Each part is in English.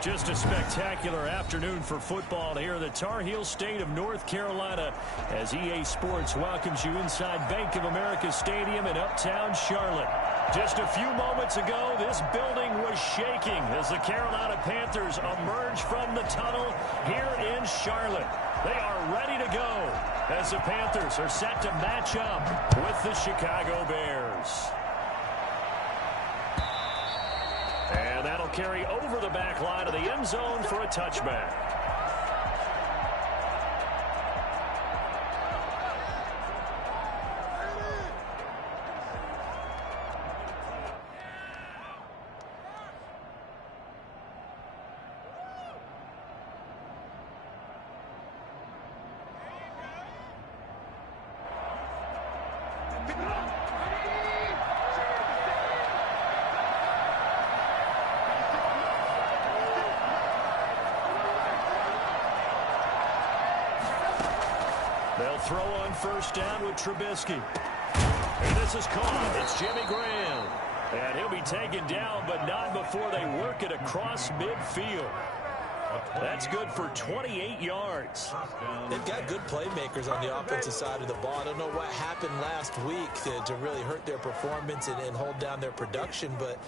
Just a spectacular afternoon for football here in the Tar Heel state of North Carolina as EA Sports welcomes you inside Bank of America Stadium in uptown Charlotte. Just a few moments ago, this building was shaking as the Carolina Panthers emerge from the tunnel here in Charlotte. They are ready to go as the Panthers are set to match up with the Chicago Bears. And that'll carry over the back line of the end zone for a touchback. They'll throw on first down with Trubisky. And this is caught. It's Jimmy Graham. And he'll be taken down, but not before they work it across midfield. That's good for 28 yards. They've got good playmakers on the offensive side of the ball. I don't know what happened last week to really hurt their performance and hold down their production, but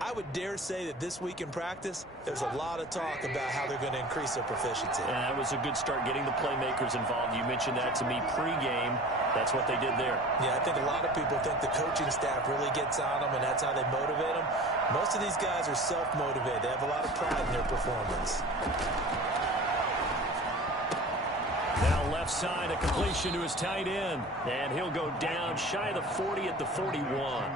I would dare say that this week in practice, there's a lot of talk about how they're going to increase their proficiency. And that was a good start getting the playmakers involved. You mentioned that to me pregame. That's what they did there. Yeah, I think a lot of people think the coaching staff really gets on them, and that's how they motivate them. Most of these guys are self-motivated. They have a lot of pride in their performance. Now left side, a completion to his tight end. And he'll go down shy of the 40 at the 41.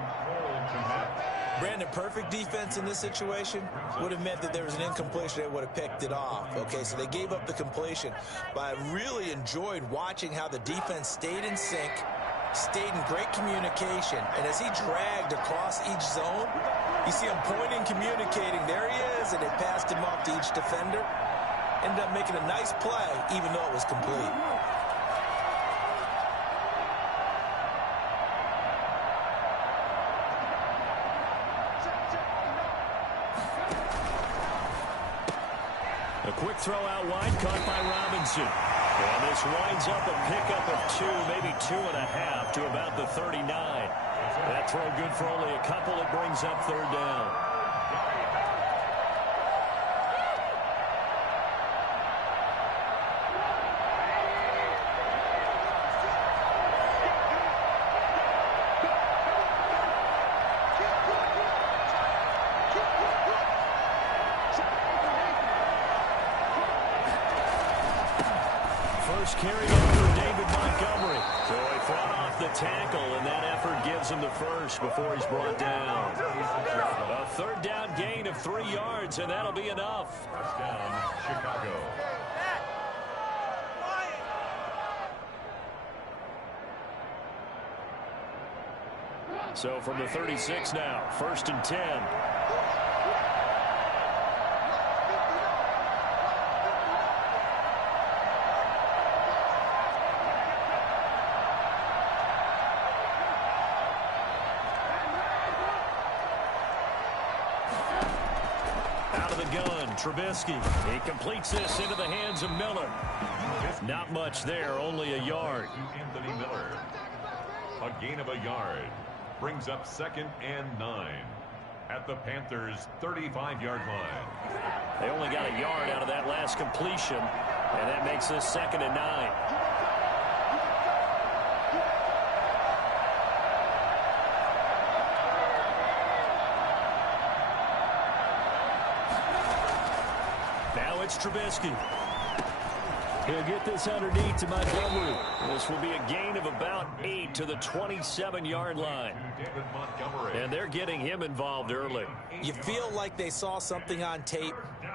Brandon, perfect defense in this situation would have meant that there was an incompletion. They would have picked it off. Okay, so they gave up the completion. But I really enjoyed watching how the defense stayed in sync, stayed in great communication. And as he dragged across each zone, you see him pointing, communicating. There he is, and they passed him off to each defender. Ended up making a nice play, even though it was complete. A quick throw out wide, caught by Robinson. And this winds up a pickup of 2, maybe 2.5 to about the 39. That throw good for only a couple. It brings up third down. First carry over David Montgomery. So he fought off the tackle, and that effort gives him the first before he's brought down. A third down gain of 3 yards, and that'll be enough. Touchdown, Chicago. So from the 36 now, 1st and 10. Trubisky. He completes this into the hands of Miller. Not much there, only a yard. Anthony Miller. A gain of a yard. Brings up 2nd and 9 at the Panthers' 35-yard line. They only got a yard out of that last completion, and that makes this 2nd and 9. It's Trubisky. He'll get this underneath to Montgomery. This will be a gain of about 8 to the 27-yard line. And they're getting him involved early. You feel like they saw something on tape,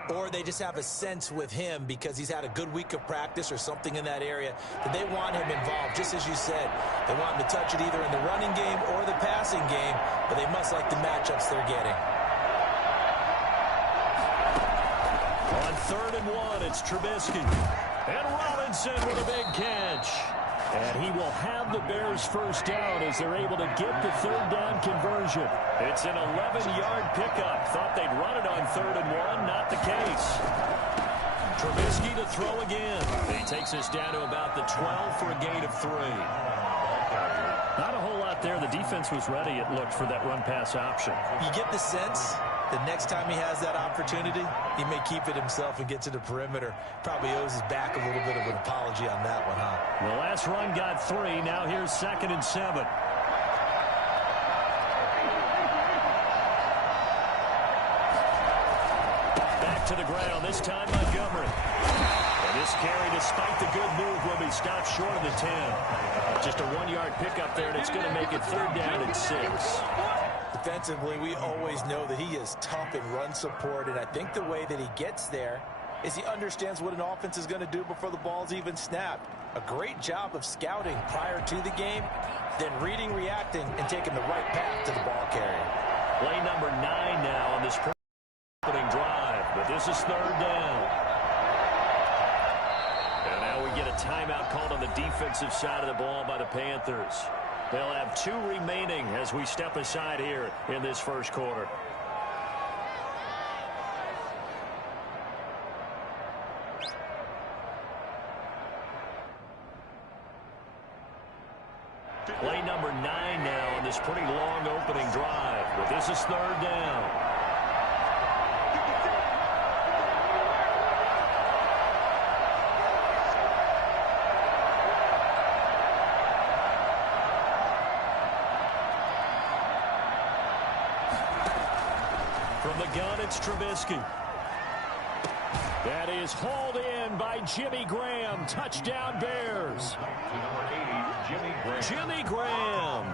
or they just have a sense with him because he's had a good week of practice or something in that area that they want him involved. Just as you said, they want him to touch it either in the running game or the passing game, but they must like the matchups they're getting. On 3rd and 1, it's Trubisky. And Robinson with a big catch. And he will have the Bears first down as they're able to get the third down conversion. It's an 11-yard pickup. Thought they'd run it on 3rd and 1. Not the case. Trubisky to throw again. He takes us down to about the 12 for a gain of 3. Not a whole lot there. The defense was ready, it looked, for that run-pass option. You get the sense the next time he has that opportunity, he may keep it himself and get to the perimeter. Probably owes his back a little bit of an apology on that one, huh? The last run got 3. Now here's 2nd and 7. Back to the ground. This time Montgomery. And this carry, despite the good move, will be stopped short of the 10. Just a 1-yard pickup there, and it's going to make it 3rd down and 6. Defensively, we always know that he is tough in run support, and I think the way that he gets there is he understands what an offense is going to do before the ball's even snapped. A great job of scouting prior to the game, then reading, reacting, and taking the right path to the ball carrier. Play number 9 now on this opening drive, but this is 3rd down. And now we get a timeout called on the defensive side of the ball by the Panthers. They'll have 2 remaining as we step aside here in this first quarter. Play number 9 now on this pretty long opening drive, but this is 3rd down. From the gun, it's Trubisky. That is hauled in by Jimmy Graham. Touchdown, Bears. Jimmy Graham.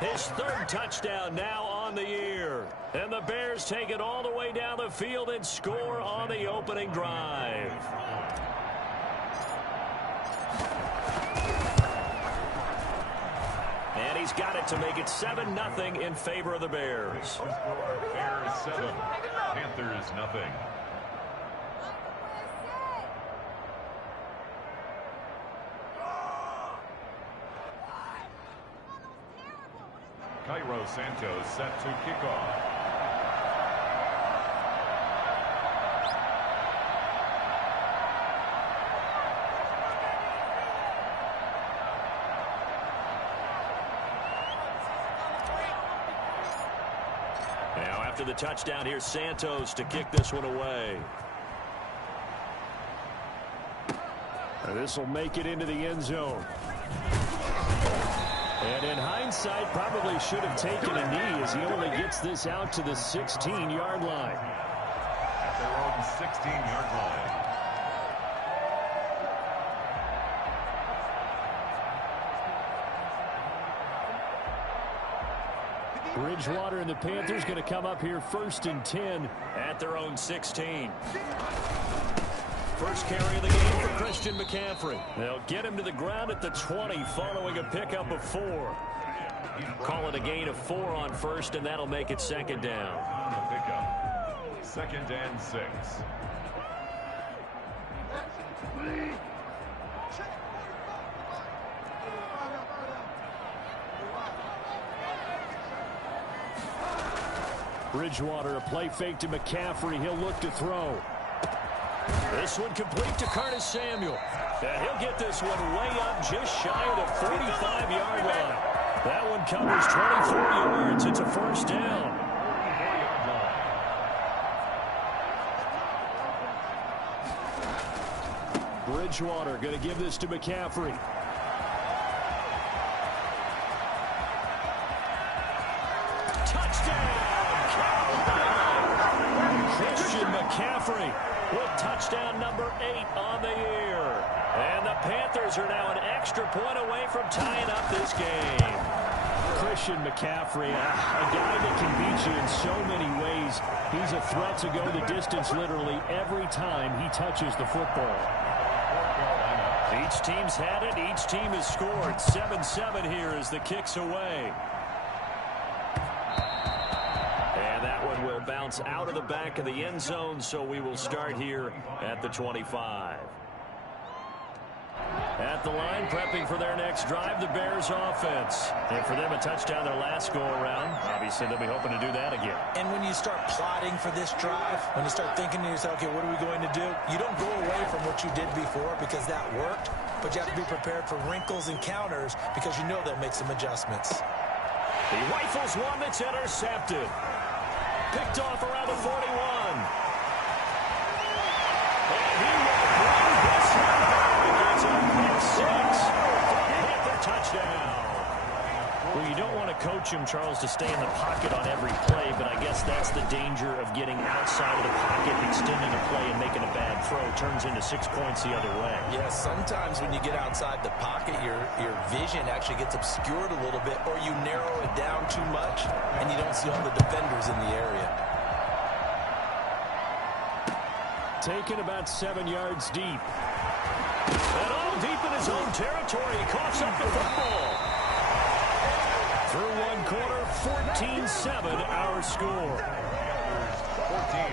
His 3rd touchdown now on the year. And the Bears take it all the way down the field and score on the opening drive. And he's got it to make it 7-0 in favor of the Bears. Bears 7, Panthers nothing. Cairo Santos set to kick off. Now after the touchdown, here's Santos to kick this one away. This will make it into the end zone. And in hindsight, probably should have taken a knee as he only gets this out to the 16-yard line. At their own 16-yard line. Bridgewater and the Panthers going to come up here 1st and 10 at their own 16. First carry of the game for Christian McCaffrey. They'll get him to the ground at the 20 following a pickup of 4. Call it a gain of 4 on 1st, and that'll make it 2nd down. On the pickup, 2nd and 6. Bridgewater, a play fake to McCaffrey. He'll look to throw. This one complete to Curtis Samuel. And he'll get this one way up just shy of the 45-yard line. That one covers 24 yards. It's a 1st down. Bridgewater going to give this to McCaffrey. Touchdown! Christian McCaffrey with touchdown number 8 on the year. And the Panthers are now an extra point away from tying up this game. Christian McCaffrey, a guy that can beat you in so many ways. He's a threat to go the distance literally every time he touches the football. Each team's had it. Each team has scored. 7-7 here as the kick's away. And that one will bounce out of the back of the end zone, so we will start here at the 25. At the line, prepping for their next drive, the Bears offense. And for them, a touchdown their last go-around. Obviously, they'll be hoping to do that again. And when you start plotting for this drive, when you start thinking to yourself, okay, what are we going to do? You don't go away from what you did before because that worked, but you have to be prepared for wrinkles and counters because you know they'll make some adjustments. He rifles one that's intercepted. Picked off around the 41. And he will bring this one back. It's a pick six. Hit the touchdown. Well, you don't want to coach him, Charles, to stay in the pocket on every play, but I guess that's the danger of getting outside of the pocket, extending a play, and making a bad throw. Turns into 6 points the other way. Yeah, sometimes when you get outside the pocket, your vision actually gets obscured a little bit, or you narrow it down too much, and you don't see all the defenders in the area. Taken about 7 yards deep. And all deep in his own territory. He coughs up the football. Through one quarter, 14-7 our score. 14,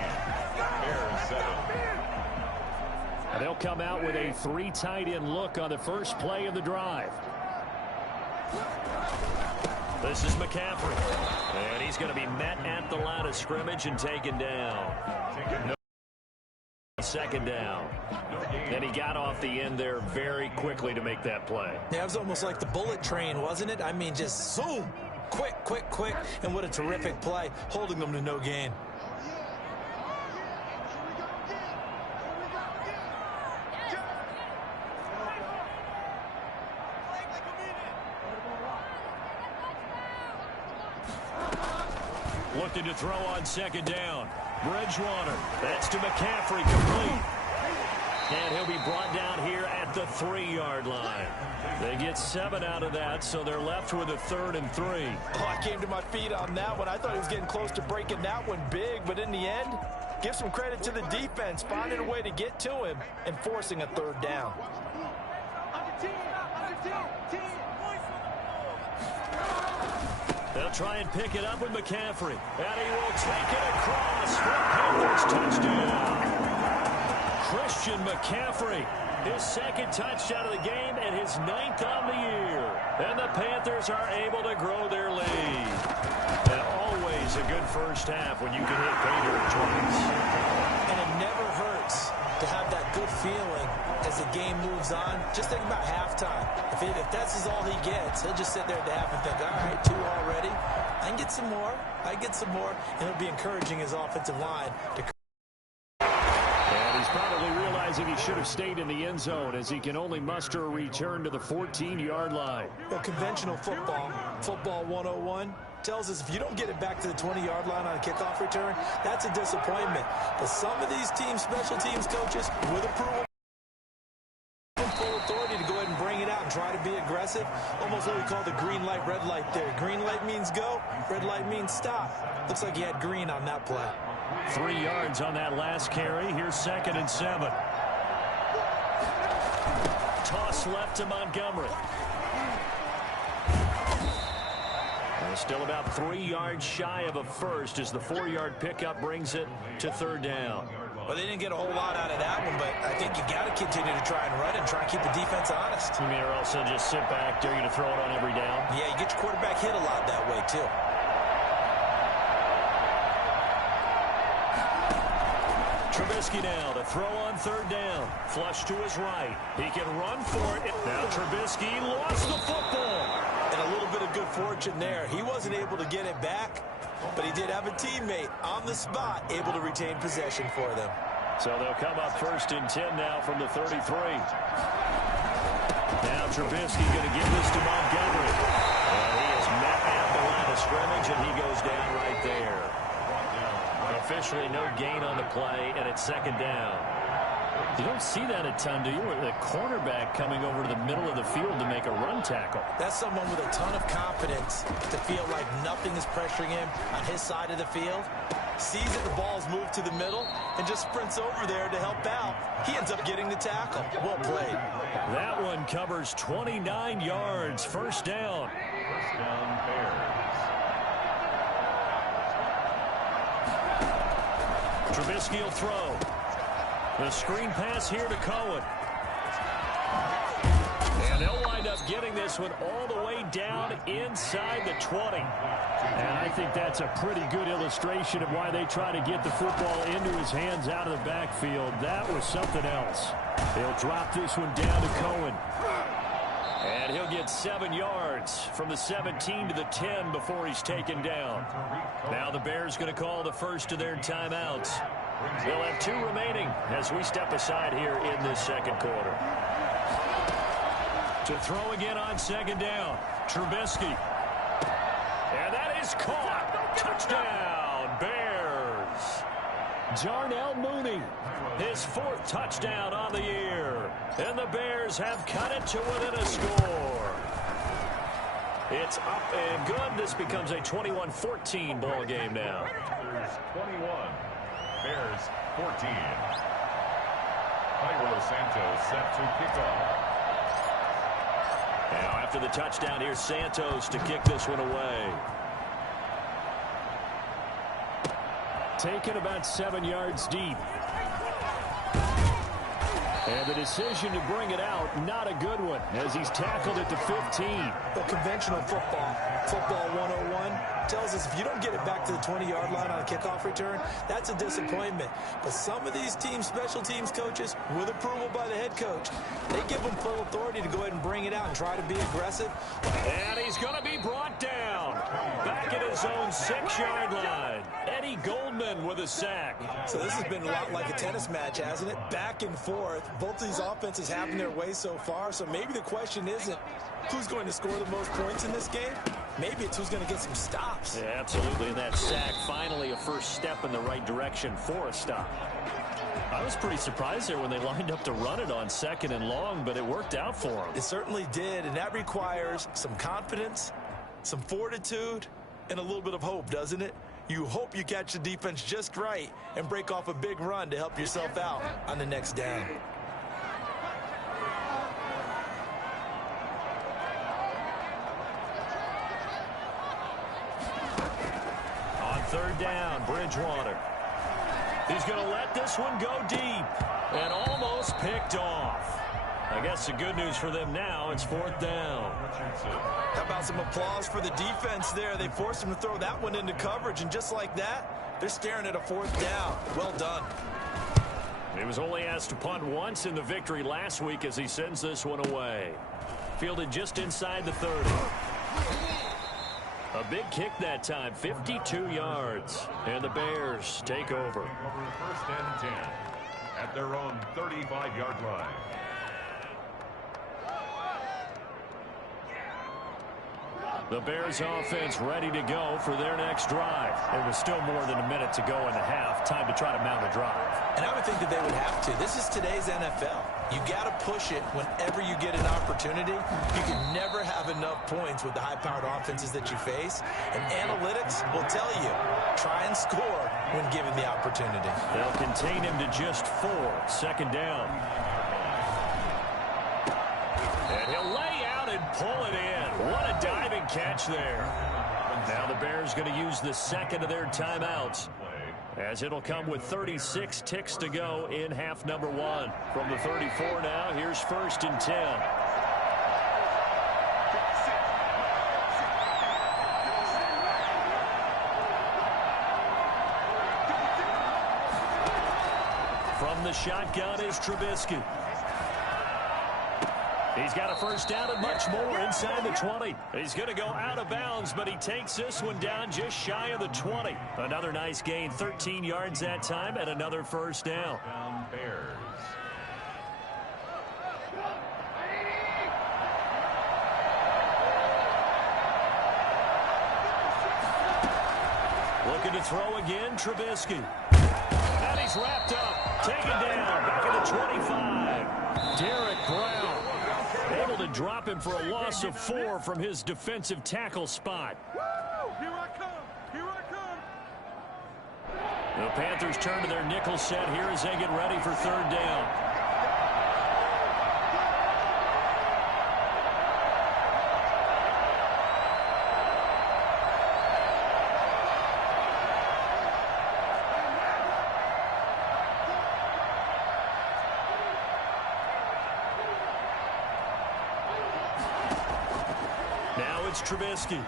Bears 7. And they'll come out with a 3 tight end look on the first play of the drive. This is McCaffrey. And he's going to be met at the line of scrimmage and taken down. Second down. And he got off the end there very quickly to make that play. Yeah, it was almost like the bullet train, wasn't it? I mean, just zoom. Quick, quick, quick. And what a terrific play, holding them to no gain. Looking to throw on second down. Bridgewater. That's to McCaffrey, complete. And he'll be brought down here at the 3-yard line. They get 7 out of that, so they're left with a 3rd and 3. Oh, I came to my feet on that one. I thought he was getting close to breaking that one big, but in the end, give some credit to the defense, finding a way to get to him and forcing a 3rd down. They'll try and pick it up with McCaffrey. And he will take it across for a Panthers touchdown. Christian McCaffrey, his 2nd touchdown of the game and his 9th on the year. And the Panthers are able to grow their lead. And always a good first half when you can hit pay dirt twice. And it never hurts to have that good feeling as the game moves on. Just think about halftime. If that's all he gets, he'll just sit there at the half and think, all right, 2 already. I can get some more. I get some more. And he'll be encouraging his offensive line to. And he's probably realizing he should have stayed in the end zone as he can only muster a return to the 14-yard line. Well, conventional football 101, tells us if you don't get it back to the 20-yard line on a kickoff return, that's a disappointment. But some of these teams, special teams coaches, with approval, full authority to go ahead and bring it out and try to be aggressive. Almost what we call the green light, red light there. Green light means go, red light means stop. Looks like he had green on that play. 3 yards on that last carry. Here's 2nd and 7. Toss left to Montgomery. And still about 3 yards shy of a first as the 4-yard pickup brings it to 3rd down. Well, they didn't get a whole lot out of that one, but I think you got to continue to try and run and try and keep the defense honest. You mean, or else they'll just sit back, dare you to throw it on every down? Yeah, you get your quarterback hit a lot that way, too. Trubisky now to throw on 3rd down. Flush to his right. He can run for it. Now Trubisky lost the football. And a little bit of good fortune there. He wasn't able to get it back, but he did have a teammate on the spot able to retain possession for them. So they'll come up 1st and 10 now from the 33. Now Trubisky going to give this to Montgomery. Well, he is met at the line of scrimmage, and he goes down right there. Officially no gain on the play, and it's 2nd down. You don't see that a ton, do you? The cornerback coming over to the middle of the field to make a run tackle. That's someone with a ton of confidence to feel like nothing is pressuring him on his side of the field. Sees that the ball's moved to the middle and just sprints over there to help out. He ends up getting the tackle. Well played. That one covers 29 yards. 1st down. 1st down, Bears. Trubisky will throw. The screen pass here to Cohen. getting this one all the way down inside the 20. And I think that's a pretty good illustration of why they try to get the football into his hands out of the backfield. That was something else. They'll drop this one down to Cohen. And he'll get 7 yards from the 17 to the 10 before he's taken down. Now the Bears going to call the first of their timeouts. They'll have 2 remaining as we step aside here in this second quarter. To throw again on second down, Trubisky. And that is caught. Touchdown, Bears. Darnell Mooney, his 4th touchdown on the year. And the Bears have cut it to within a score. It's up and good. This becomes a 21-14 ball game now. Bears 21, Bears 14. Cairo Santos set to kick off. Now after the touchdown, here's Santos to kick this one away. Taken about 7 yards deep. And the decision to bring it out, not a good one, as he's tackled at the 15. Well, conventional football 101, tells us if you don't get it back to the 20-yard line on a kickoff return, that's a disappointment. But some of these teams, special teams coaches, with approval by the head coach, they give them full authority to go ahead and bring it out and try to be aggressive. And he's going to be brought down. Back at his own 6-yard line. Eddie Goldman with a sack. So this has been a lot like a tennis match, hasn't it? Back and forth. Both of these offenses having their way so far. So maybe the question isn't who's going to score the most points in this game. Maybe it's who's going to get some stops. Yeah, absolutely. And that sack, finally a first step in the right direction for a stop. I was pretty surprised there when they lined up to run it on 2nd and long, but it worked out for them. It certainly did, and that requires some confidence, some fortitude, and a little bit of hope, doesn't it? You hope you catch the defense just right and break off a big run to help yourself out on the next down. On 3rd down, Bridgewater. He's going to let this one go deep and almost picked off. I guess the good news for them now, it's 4th down. How about some applause for the defense there? They forced him to throw that one into coverage, and just like that, they're staring at a 4th down. Well done. He was only asked to punt once in the victory last week as he sends this one away. Fielded just inside the 30. A big kick that time, 52 yards. And the Bears take over. First and 10 at their own 35-yard line. The Bears offense ready to go for their next drive. It was still more than a minute to go in the half. Time to try to mount a drive. And I would think that they would have to. This is today's NFL. You got to push it whenever you get an opportunity. You can never have enough points with the high-powered offenses that you face. And analytics will tell you, try and score when given the opportunity. They'll contain him to just 4. 2nd down. And he'll lay out and pull it in. What a diving catch there. Now the Bears going to use the 2nd of their timeouts, as it'll come with 36 ticks to go in half number 1. From the 34 now, here's 1st and 10. From the shotgun is Trubisky. He's got a first down and much more inside the 20. He's going to go out of bounds, but he takes this one down just shy of the 20. Another nice gain, 13 yards that time, and another first down. Bears. Looking to throw again, Trubisky. And he's wrapped up, taken down, back at the 25. Derek Brown able to drop him for a loss of 4 from his defensive tackle spot. Here I come. Here I come. The Panthers turn to their nickel set here as they get ready for 3rd down. Mitch Trubisky.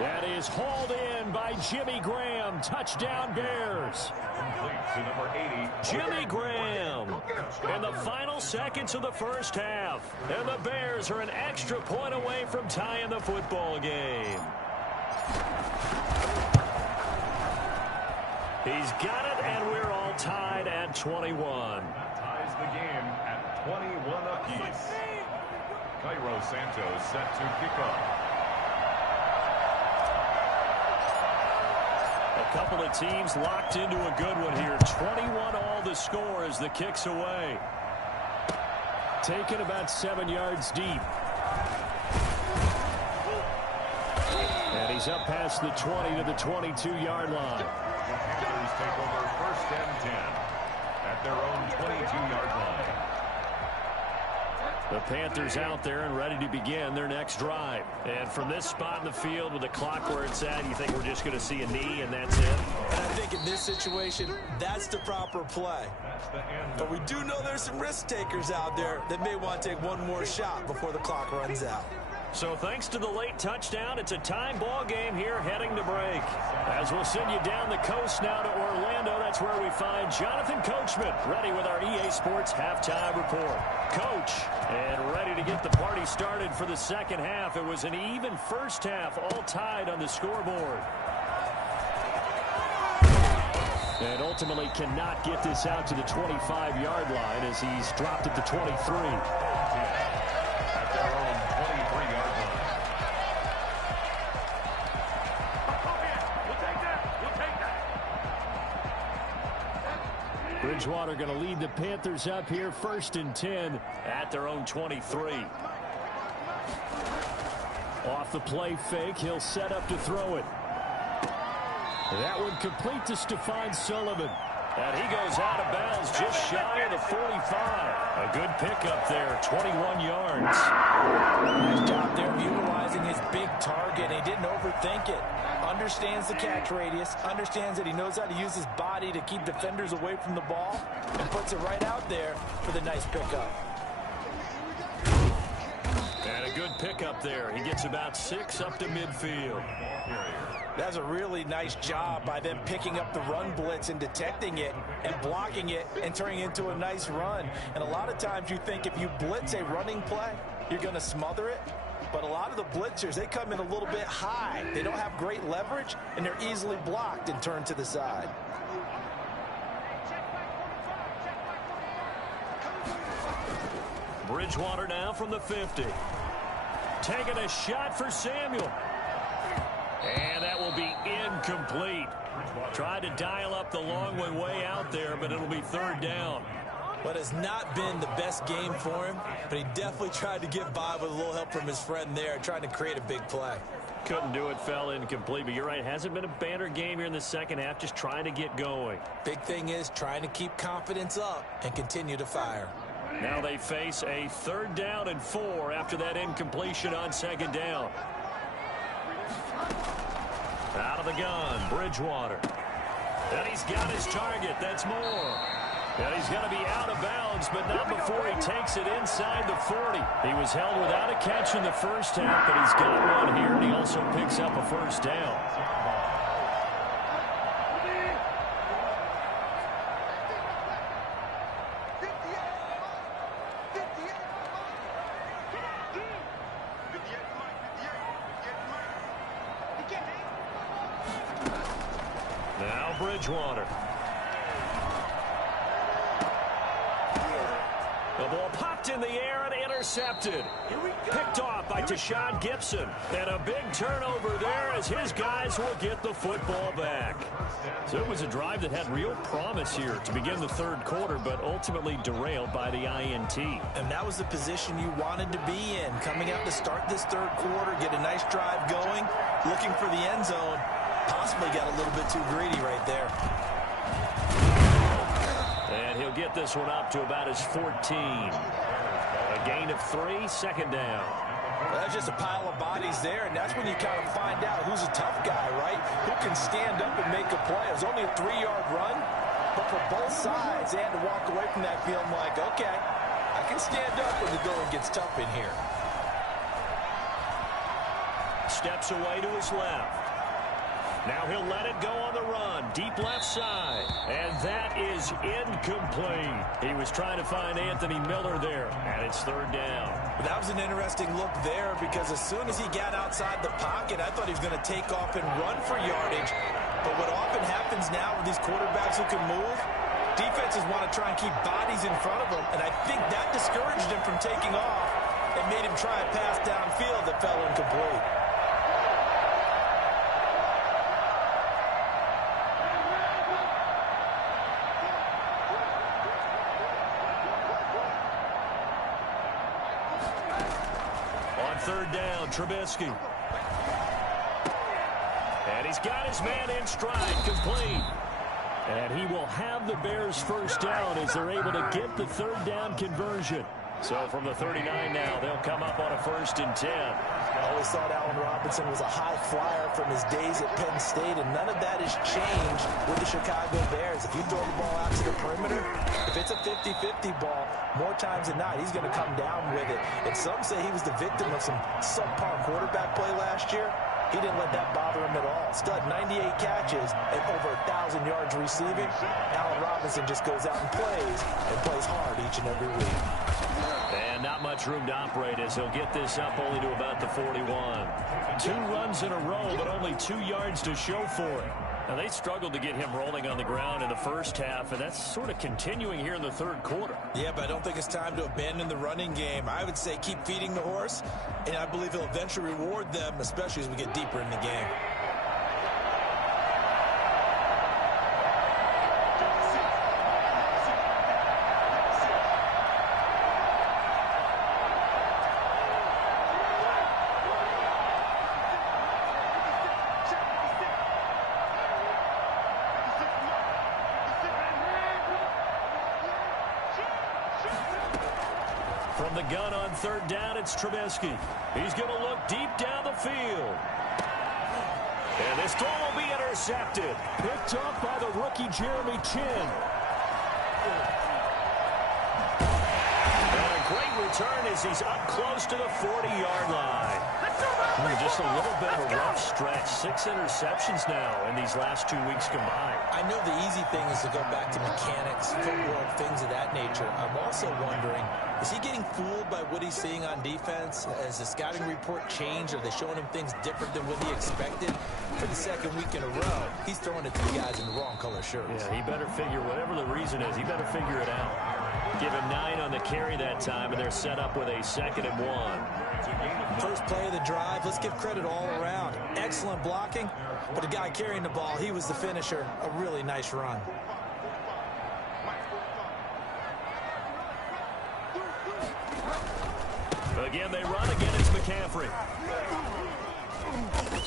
That is hauled in by Jimmy Graham. Touchdown, Bears. Complete to number 80. Jimmy Graham in the final seconds of the first half. And the Bears are an extra point away from tying the football game. He's got it, and we're all tied at 21. That ties the game at 21 apiece. Cairo Santos set to kick off. A couple of teams locked into a good one here. 21 all the score as the kick's away. Taken about 7 yards deep. And he's up past the 20 to the 22-yard line. Panthers take over 1st and 10 at their own 22-yard line. The Panthers out there and ready to begin their next drive. And from this spot in the field with the clock where it's at, you think we're just going to see a knee and that's it? And I think in this situation, that's the proper play. That's the end. But we do know there's some risk takers out there that may want to take one more shot before the clock runs out. So thanks to the late touchdown, it's a time ball game here heading to break. As we'll send you down the coast now to Orlando, that's where we find Jonathan Coachman ready with our EA Sports halftime report. Coach, and ready to get the party started for the second half. It was an even first half, all tied on the scoreboard. And ultimately cannot get this out to the 25-yard line as he's dropped at the 23. At their own 23-yard line. Bridgewater going to lead the Panthers up here 1st and 10 at their own 23. Off the play fake, he'll set up to throw it. That one complete to Stephon Sullivan. And he goes out of bounds just shy of the 45. A good pickup there, 21 yards. Nice job there of utilizing his big target. He didn't overthink it. Understands the catch radius, understands that he knows how to use his body to keep defenders away from the ball, and puts it right out there for the nice pickup. And a good pickup there. He gets about 6 up to midfield. That's a really nice job by them picking up the run blitz and detecting it and blocking it and turning it into a nice run. And a lot of times you think if you blitz a running play, you're going to smother it. But a lot of the blitzers, they come in a little bit high. They don't have great leverage, and they're easily blocked and turned to the side. Bridgewater now from the 50. Taking a shot for Samuel. And that will be incomplete. Tried to dial up the long one way out there, but it'll be 3rd down. But it's not been the best game for him, but he definitely tried to get by with a little help from his friend there, trying to create a big play. Couldn't do it, fell incomplete, but you're right, hasn't been a banner game here in the second half, just trying to get going. Big thing is trying to keep confidence up and continue to fire. Now they face a 3rd down and 4 after that incompletion on 2nd down. Out of the gun, Bridgewater. And he's got his target, that's Moore. And he's going to be out of bounds, but not before he takes it inside the 40. He was held without a catch in the first half, but he's got one here, and he also picks up a 1st down. Now Bridgewater. The ball popped in the air and intercepted. Picked off by Tashawn Gibson. And a big turnover there as his guys will get the football back. So it was a drive that had real promise here to begin the 3rd quarter, but ultimately derailed by the INT. And that was the position you wanted to be in. Coming out to start this 3rd quarter, get a nice drive going, looking for the end zone. Possibly got a little bit too greedy right there. And he'll get this one up to about his 14. A gain of 3, 2nd down. Well, that's just a pile of bodies there, and that's when you kind of find out who's a tough guy, right? Who can stand up and make a play. It was only a 3-yard run, but for both sides, they had to walk away from that feeling like, okay, I can stand up when the going gets tough in here. steps away to his left. Now he'll let it go on the run. Deep left side. And that is incomplete. He was trying to find Anthony Miller there. And it's third down. That was an interesting look there because as soon as he got outside the pocket, I thought he was going to take off and run for yardage. But what often happens now with these quarterbacks who can move, defenses want to try and keep bodies in front of them. And I think that discouraged him from taking off and made him try a pass downfield that fell incomplete. Third down, Trubisky. And he's got his man in stride, complete. And he will have the Bears first down as they're able to get the third down conversion. So from the 39 now, they'll come up on a 1st and 10. I always thought Allen Robinson was a high flyer from his days at Penn State, and none of that has changed with the Chicago Bears. If you throw the ball out to the perimeter, if it's a 50-50 ball, more times than not, he's going to come down with it. And some say he was the victim of some subpar quarterback play last year. He didn't let that bother him at all. Stud, 98 catches and over 1,000 yards receiving. Allen Robinson just goes out and plays hard each and every week. And not much room to operate as he'll get this up only to about the 41. 2 runs in a row, but only 2 yards to show for it. Now, they struggled to get him rolling on the ground in the first half, and that's sort of continuing here in the third quarter. Yeah, but I don't think it's time to abandon the running game. I would say keep feeding the horse, and I believe he'll eventually reward them, especially as we get deeper in the game. From the gun on third down, it's Trubisky. He's going to look deep down the field. And this throw will be intercepted. Picked up by the rookie Jeremy Chin. And a great return as he's up close to the 40-yard line. Just a little bit of a rough stretch. 6 interceptions now in these last 2 weeks combined. I know the easy thing is to go back to mechanics, footwork, things of that nature. I'm also wondering, is he getting fooled by what he's seeing on defense? Has the scouting report changed? Are they showing him things different than what he expected? For the second week in a row, he's throwing it to the guys in the wrong color shirts. Yeah, he better figure, whatever the reason is, he better figure it out. Give him 9 on the carry that time, and they're set up with a 2nd and 1. First play of the drive, let's give credit all around. Excellent blocking, but the guy carrying the ball, he was the finisher. A really nice run. Again, they run. Again, it's McCaffrey.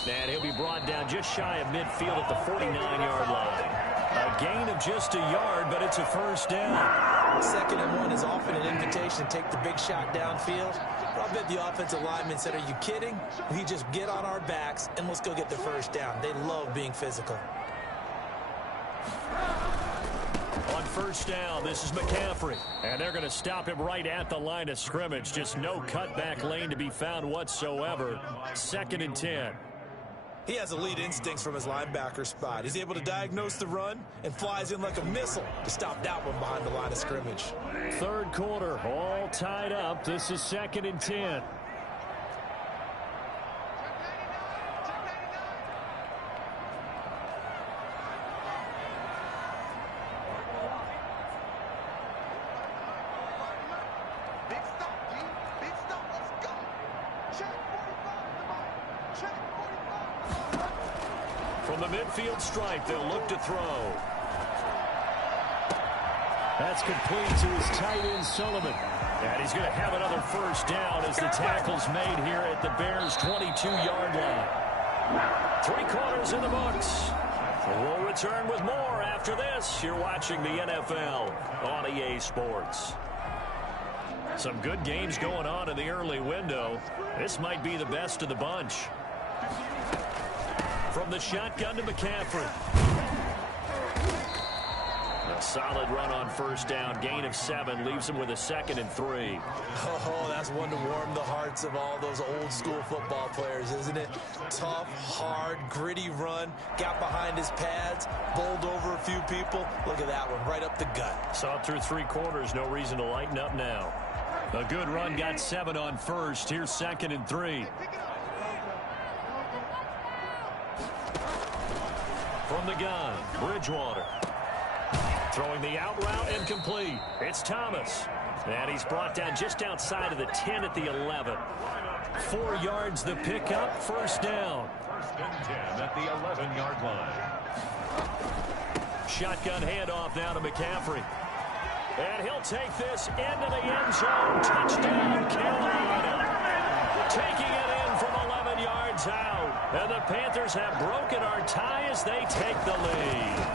And he'll be brought down just shy of midfield at the 49-yard line. A gain of just a yard, but it's a first down. 2nd and 1 is often an invitation to take the big shot downfield. But I bet the offensive lineman said, are you kidding? We just get on our backs and let's go get the first down. They love being physical. On first down, this is McCaffrey. And they're going to stop him right at the line of scrimmage. Just no cutback lane to be found whatsoever. 2nd and 10. He has elite instincts from his linebacker spot. He's able to diagnose the run and flies in like a missile to stop that one behind the line of scrimmage. Third quarter, all tied up. This is 2nd and 10. From the midfield stripe, they'll look to throw. That's complete to his tight end, Sullivan. And he's going to have another first down as the tackle's made here at the Bears' 22-yard line. 3 quarters in the books. We'll return with more after this. You're watching the NFL on EA Sports. Some good games going on in the early window. This might be the best of the bunch. From the shotgun to McCaffrey. A solid run on first down. Gain of 7 leaves him with a 2nd and 3. Oh, that's one to warm the hearts of all those old school football players, isn't it? Tough, hard, gritty run. Got behind his pads, bowled over a few people. Look at that one, right up the gut. Saw it through 3 quarters. No reason to lighten up now. A good run, got 7 on first. Here's 2nd and 3. From the gun, Bridgewater. Throwing the out route incomplete. It's Thomas. And he's brought down just outside of the 10 at the 11. 4 yards the pickup, first down. First and 10 at the 11-yard line. Shotgun handoff now to McCaffrey. And he'll take this into the end zone. Touchdown, Carolina. Taking it in from 11 yards out. And the Panthers have broken our tie as they take the lead.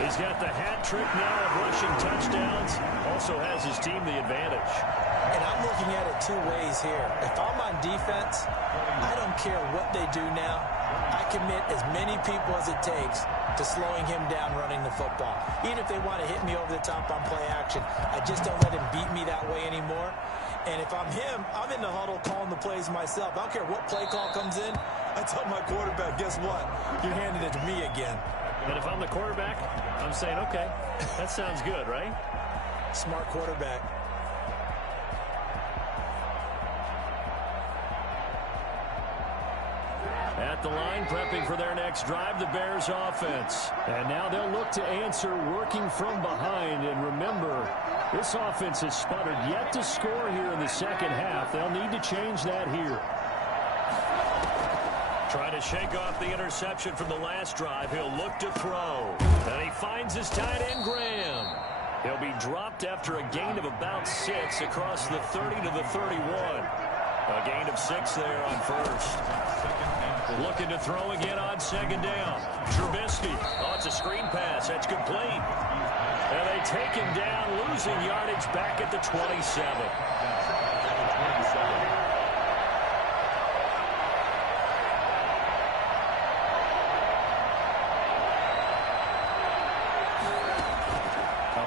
He's got the hat trick now of rushing touchdowns. Also has his team the advantage. And I'm looking at it 2 ways here. If I'm on defense, I don't care what they do now. I commit as many people as it takes to slowing him down running the football. Even if they want to hit me over the top on play action, I just don't let him beat me that way anymore. And if I'm him, I'm in the huddle calling the plays myself. I don't care what play call comes in. I tell my quarterback, guess what? You're handing it to me again. And if I'm the quarterback, I'm saying, okay, that sounds good, right? Smart quarterback. At the line, prepping for their next drive, the Bears offense. And now they'll look to answer working from behind. And remember, this offense has sputtered yet to score here in the second half. They'll need to change that here. Trying to shake off the interception from the last drive. He'll look to throw. And he finds his tight end, Graham. He'll be dropped after a gain of about 6 across the 30 to the 31. A gain of 6 there on first. Looking to throw again on 2nd down. Trubisky. Oh, it's a screen pass. That's complete. And they take him down, losing yardage back at the 27.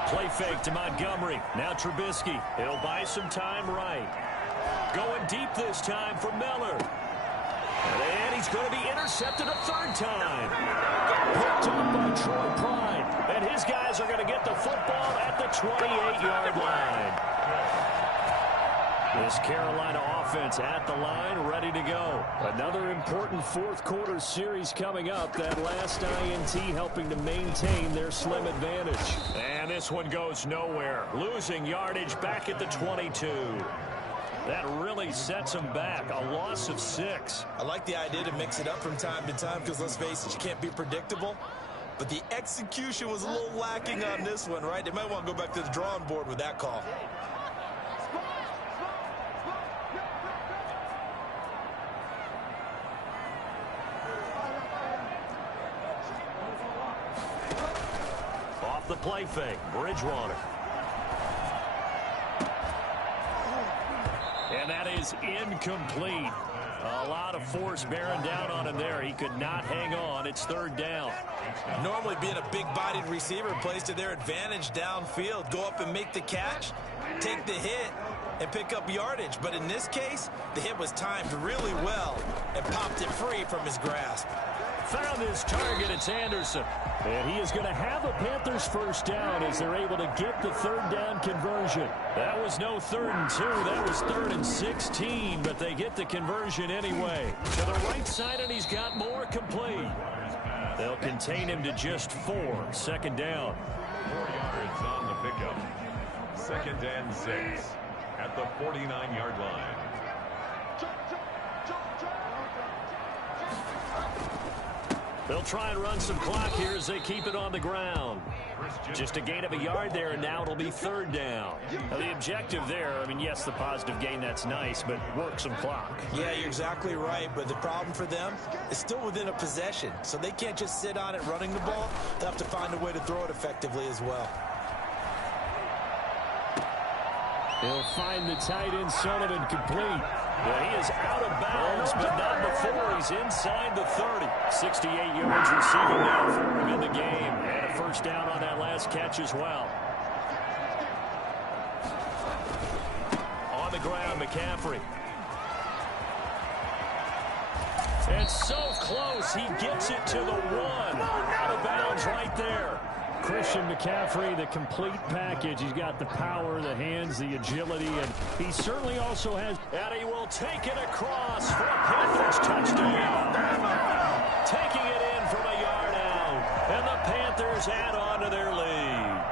Play fake to Montgomery. Now Trubisky. He'll buy some time right. Going deep this time for Miller. And he's going to be intercepted a 3rd time. Picked up by Troy Pride. And his guys are going to get the football at the 28-yard line. This Carolina offense at the line, ready to go. Another important 4th quarter series coming up. That last INT helping to maintain their slim advantage. And this one goes nowhere. Losing yardage back at the 22. That really sets them back. A loss of 6. I like the idea to mix it up from time to time because, let's face it, you can't be predictable. But the execution was a little lacking on this one, right? They might want to go back to the drawing board with that call. The play fake, Bridgewater. And that is incomplete. A lot of force bearing down on him there. He could not hang on. It's 3rd down. Normally being a big-bodied receiver plays to their advantage downfield. Go up and make the catch, take the hit, and pick up yardage. But in this case, the hit was timed really well and popped it free from his grasp. Found his target. It's Anderson. And he is going to have a Panthers first down as they're able to get the 3rd down conversion. That was no 3rd and 2. That was 3rd and 16, but they get the conversion anyway. To the right side, and he's got more complete. They'll contain him to just 4. 2nd down. 4 yards on the pickup. 2nd and 6 at the 49-yard line. They'll try and run some clock here as they keep it on the ground. Just a gain of a yard there, and now it'll be 3rd down. Now, the objective there, I mean, yes, the positive gain, that's nice, but work some clock. Yeah, you're exactly right, but the problem for them is still within a possession, so they can't just sit on it running the ball. They'll have to find a way to throw it effectively as well. He'll find the tight end, Sullivan, complete. Yeah, he is out of bounds, but not before he's inside the 30. 68 yards receiving now for him in the game. And a first down on that last catch as well. On the ground, McCaffrey. It's so close. He gets it to the 1. Out of bounds right there. Christian McCaffrey, the complete package. He's got the power, the hands, the agility, and he certainly also has. And he will take it across for a Panthers touchdown. Taking it in from a yard out. And the Panthers add on to their lead.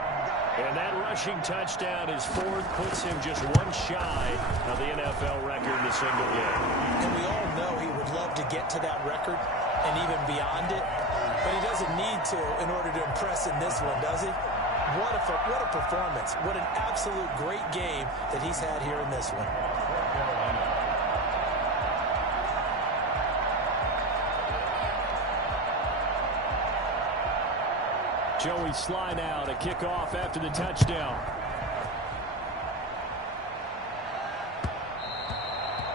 And that rushing touchdown, his fourth, puts him just one shy of the NFL record in a single game. And we all know he would love to get to that record and even beyond it. But he doesn't need to in order to impress in this one, does he? What a performance. What an absolute great game that he's had here in this one. Joey slide out, a kickoff after the touchdown.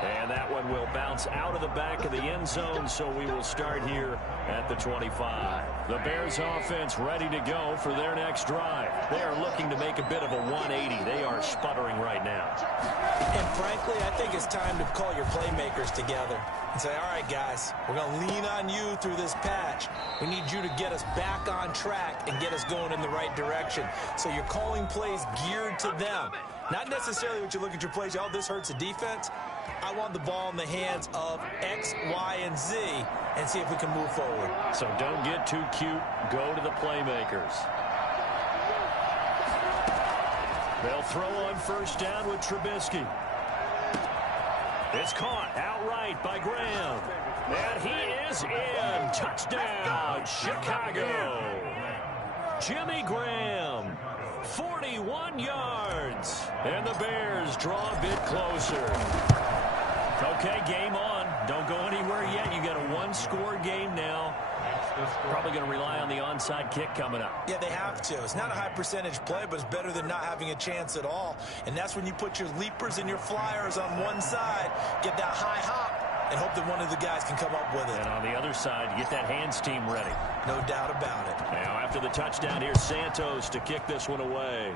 And that one will bounce out of the back of the end zone, so we will start here at the 25. The Bears offense ready to go for their next drive. They are looking to make a bit of a 180. They are sputtering right now. And frankly, I think it's time to call your playmakers together and say, all right, guys, we're going to lean on you through this patch. We need you to get us back on track and get us going in the right direction. So you're calling plays geared to them. Not necessarily what you look at your plays, oh, this hurts the defense. I want the ball in the hands of X, Y, and Z and see if we can move forward. So don't get too cute. Go to the playmakers. They'll throw on first down with Trubisky. It's caught outright by Graham. And he is in. Touchdown, Chicago. Jimmy Graham, 41 yards. And the Bears draw a bit closer. Okay, game on. Don't go anywhere yet. You got a one-score game now. Probably going to rely on the onside kick coming up. Yeah, they have to. It's not a high-percentage play, but it's better than not having a chance at all. And that's when you put your leapers and your flyers on one side, get that high hop, and hope that one of the guys can come up with it. And on the other side, you get that hands team ready. No doubt about it. Now, after the touchdown, here's Santos to kick this one away.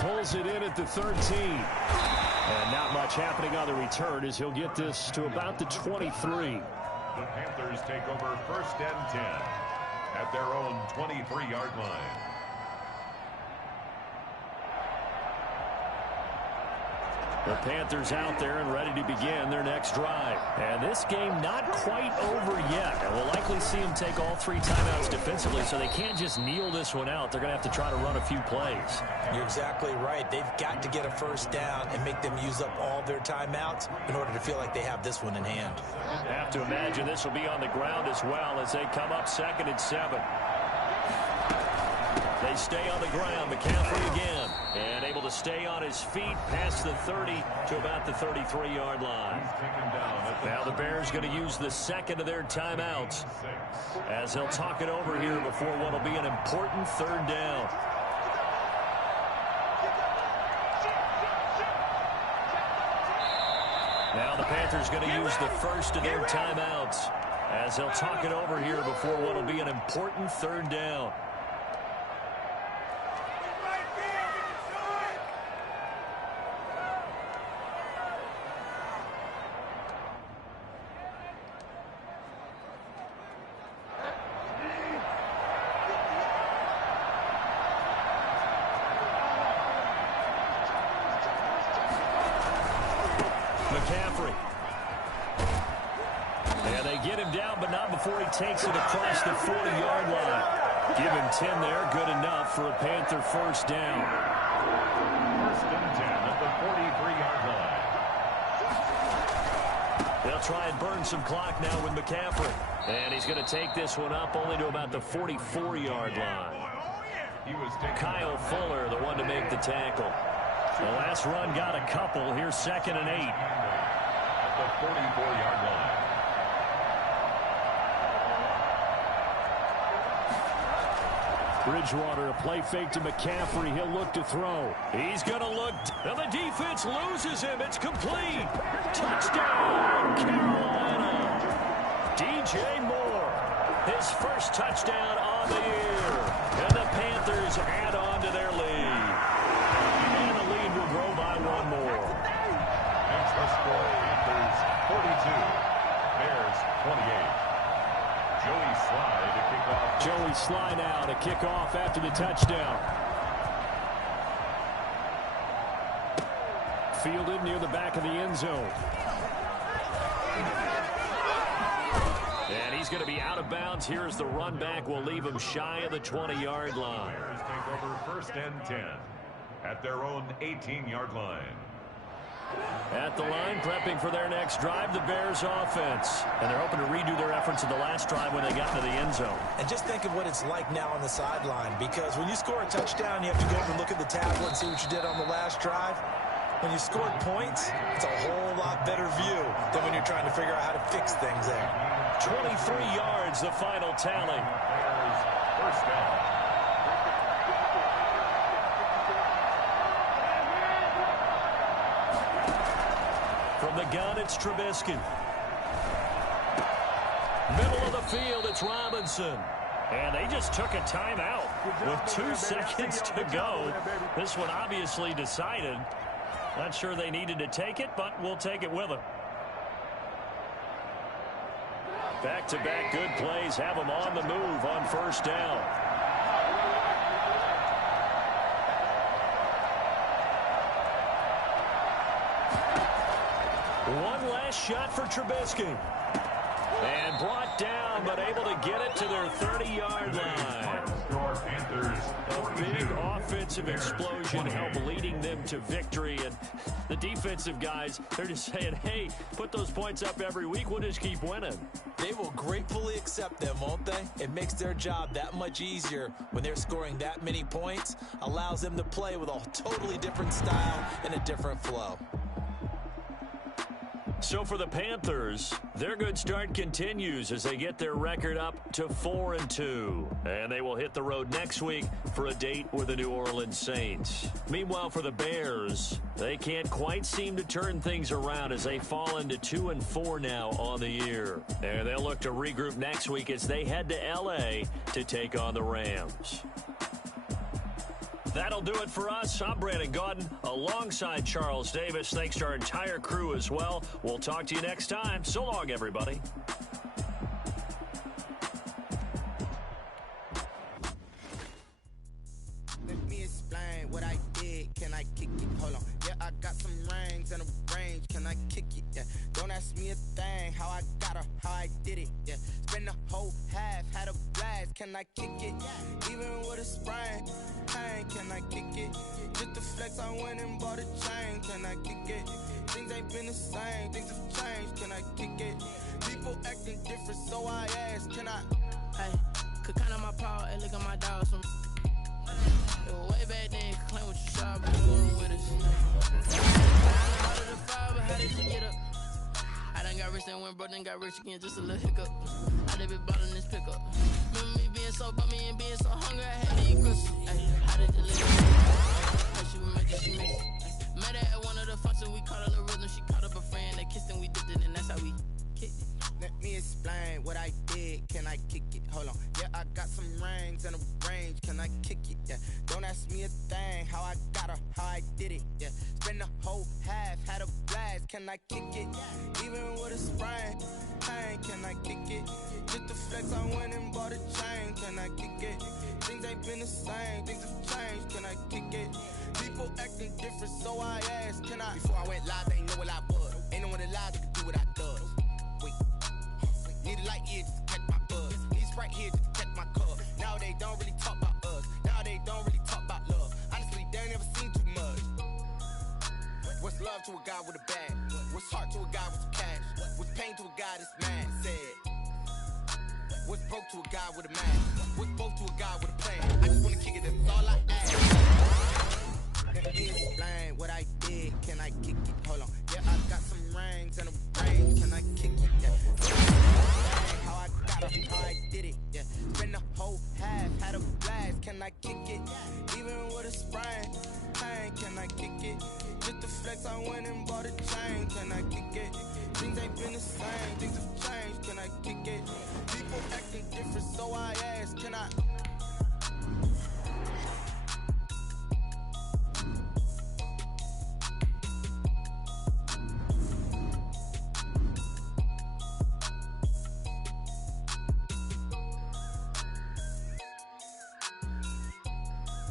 Pulls it in at the 13. And not much happening on the return as he'll get this to about the 23. The Panthers take over first and 10 at their own 23-yard line. The Panthers out there and ready to begin their next drive. And this game not quite over yet. And we'll likely see them take all three timeouts defensively, so they can't just kneel this one out. They're going to have to try to run a few plays. You're exactly right. They've got to get a first down and make them use up all their timeouts in order to feel like they have this one in hand. I have to imagine this will be on the ground as well as they come up 2nd and 7. They stay on the ground. McCaffrey again. And able to stay on his feet past the 30 to about the 33-yard line. Now the Bears going to use the second of their timeouts as they'll talk it over here before what will be an important third down. Now the Panthers going to use the first of their timeouts as they'll talk it over here before what will be an important third down. McCaffrey. And they get him down, but not before he takes it across the 40-yard line. Give him 10 there, good enough for a Panther first down. First and 10 at the 43-yard line. They'll try and burn some clock now with McCaffrey. And he's going to take this one up only to about the 44-yard line. Kyle Fuller, the one to make the tackle. The last run got a couple. Here's 2nd and 8. At the 44-yard line. Bridgewater, a play fake to McCaffrey. He'll look to throw. He's going to look. And the defense loses him. It's complete. Touchdown, Carolina. DJ Moore, his first touchdown on the year. And the Panthers add on to their lead. And the lead will grow by one more. Makes the score Panthers 42, Bears 28. Joey Slye to kick off. Joey Slye now to kick off after the touchdown. Fielded near the back of the end zone. And he's going to be out of bounds. Here's the run back. We'll leave him shy of the 20-yard line. Bears take over 1st and 10 at their own 18-yard line. At the line, prepping for their next drive, the Bears offense. And they're hoping to redo their efforts in the last drive when they got into the end zone. And just think of what it's like now on the sideline, because when you score a touchdown, you have to go over and look at the tablet and see what you did on the last drive. When you scored points, it's a whole lot better view than when you're trying to figure out how to fix things there. 23 yards, the final tally. Bears 1st down. From the gun, it's Trubisky. Middle of the field, it's Robinson. And they just took a timeout with 2 seconds to go. This one obviously decided. Not sure they needed to take it, but we'll take it with them. Back-to-back good plays have them on the move on 1st down. One last shot for Trubisky. And brought down, but able to get it to their 30-yard line. A big offensive explosion helped leading them to victory. And the defensive guys, they're just saying, hey, put those points up every week. We'll just keep winning. They will gratefully accept them, won't they? It makes their job that much easier when they're scoring that many points. Allows them to play with a totally different style and a different flow. So for the Panthers, their good start continues as they get their record up to 4-2. And they will hit the road next week for a date with the New Orleans Saints. Meanwhile, for the Bears, they can't quite seem to turn things around as they fall into 2-4 now on the year. And they'll look to regroup next week as they head to L.A. to take on the Rams. That'll do it for us. I'm Brandon Gaudin alongside Charles Davis. Thanks to our entire crew as well. We'll talk to you next time. So long, everybody. Let me explain what I did. Can I kick it? Hold on. Yeah, I got some rings and a range. Can I kick it? Yeah. Don't ask me a thing. How I got her, how I did it. Yeah. Spend the whole half, had a blast. Can I kick it? Even with a sprain. Can I kick it? Just the flex, I went and bought a chain. Can I kick it? Things ain't been the same, things have changed. Can I kick it? People acting different, so I asked, can I? Hey, could count on my power and look at my dogs from way back then, claim what you saw, but you were with us. Out of the fire, but how did you get up? I done got rich and went broke, then got rich again, just a little hiccup. I done been bottling this pickup. Remember me being so bummy and being so hungry, I had to eat crystals. Ay, how did you live? How she would make it, she mixed it. Met her at one of the functions, we caught her the rhythm. She caught up a friend, they kissed and we dipped it, and that's how we kicked it. Let me explain what I did. Can I kick it? Hold on. Yeah, I got some rings and a range. Can I kick it? Yeah. Don't ask me a thing. How I got her, how I did it. Yeah. Spend the whole half, had a blast. Can I kick it? Even with a sprain. Hey, can I kick it? Just the flex, I went and bought a chain. Can I kick it? Things ain't been the same, things have changed. Can I kick it? People acting different, so I asked, can I? Before I went live, they ain't know what I was. Ain't no one alive that could do what I does. Wait. Need a light here just to catch my buzz. Need Sprite here just to catch my cup. Now they don't really talk about us. Now they don't really talk about love. Honestly, they ain't never seen too much. What's love to a guy with a bag? What's heart to a guy with some cash? What's pain to a guy that's mad? Said. What's broke to a guy with a man? What's both to a guy with a plan? I just wanna kick it, that's all I ask. Let me explain what I did. Can I kick it? Hold on. Yeah, I got some rings and a range. Can I kick it? Yeah. How I got her, how I did it. Yeah. Spend the whole half, had a blast. Can I kick it? Just to flex, I went and bought a chain. Can I kick it? Things ain't been the same, things have changed. Can I kick it? People acting different.